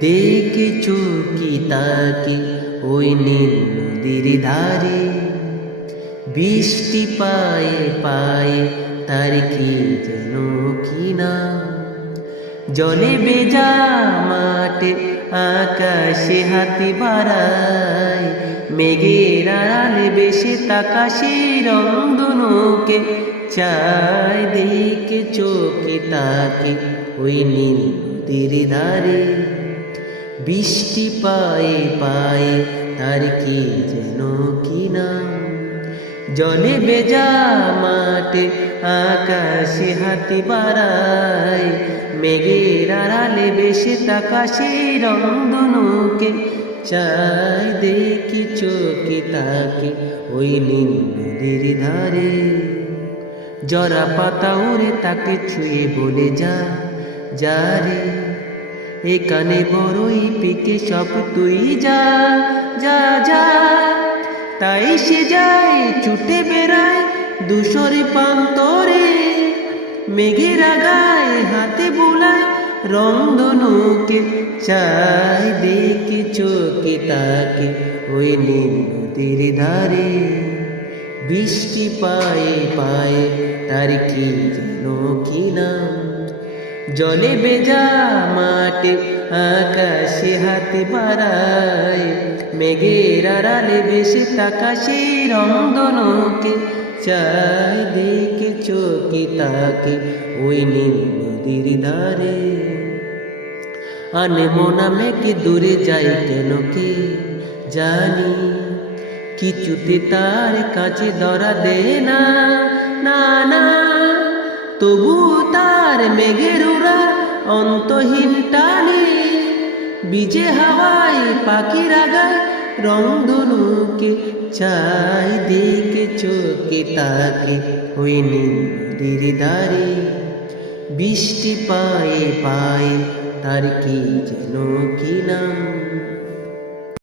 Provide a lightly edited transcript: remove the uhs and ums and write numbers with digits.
দেখেছো কি তাকে ওই নীল নদীর ধারে, বৃষ্টি পায়ে পায়ে তার কি যেন কি না। জলে বেজা মাঠে আকাশে হাতি বাড়ায়, মেঘের আড়ালে বেশে তাকাশে রংধনুকে চায়। দেখেছো কি তাকে ওই নীল নদীর ধারে, বৃষ্টি পায়ে পায়ে তার কি যেন কি নাম। জলে বেজা মাঠে আকাশে হাতি বাড়ায়, মেঘের আড়ালে বেশে তাকাশে রংধনুকে চায়। দেখেছো কি তাকে ওই নীল নদীর ধারে, জরা পাতা উড়ে তাকে ছুঁয়ে বলে যা যা রে, এখানে বড়ই পিকে সব তুই যা যা যা। তাই সে যায় ছুটে বেড়ায় ধূসর প্রান্তরে, মেঘের আগায় হাতে বোলায় রংধনুকে চায়। দেখেছো কি তাকে ওই নীল নদীর ধারে, বৃষ্টি পায়ে পায়ে তার কি যেন কি নাম। জলে বেজা মাঠে আকাশে হাতি বাড়ায়, মেঘের আড়ালে বেশে তাকাশে রংধনুকে চায়। দেখেছো কি তাকে ওই নীল নদীর ধারে। আনমনা মেঘে দূরে যাই কেন কে জানি, কিছুতে তার কাছে ধরা দে না না না। তবু তার মেঘের উড়া অন্তহীন টানে, বিজে হাওয়ায় পাখির আগায় রংধনুকে চায়। দেখেছো কি তাকে ওই নীল নদীর ধারে, বৃষ্টি পায়ে পায়ে তার কি যেন কি নাম।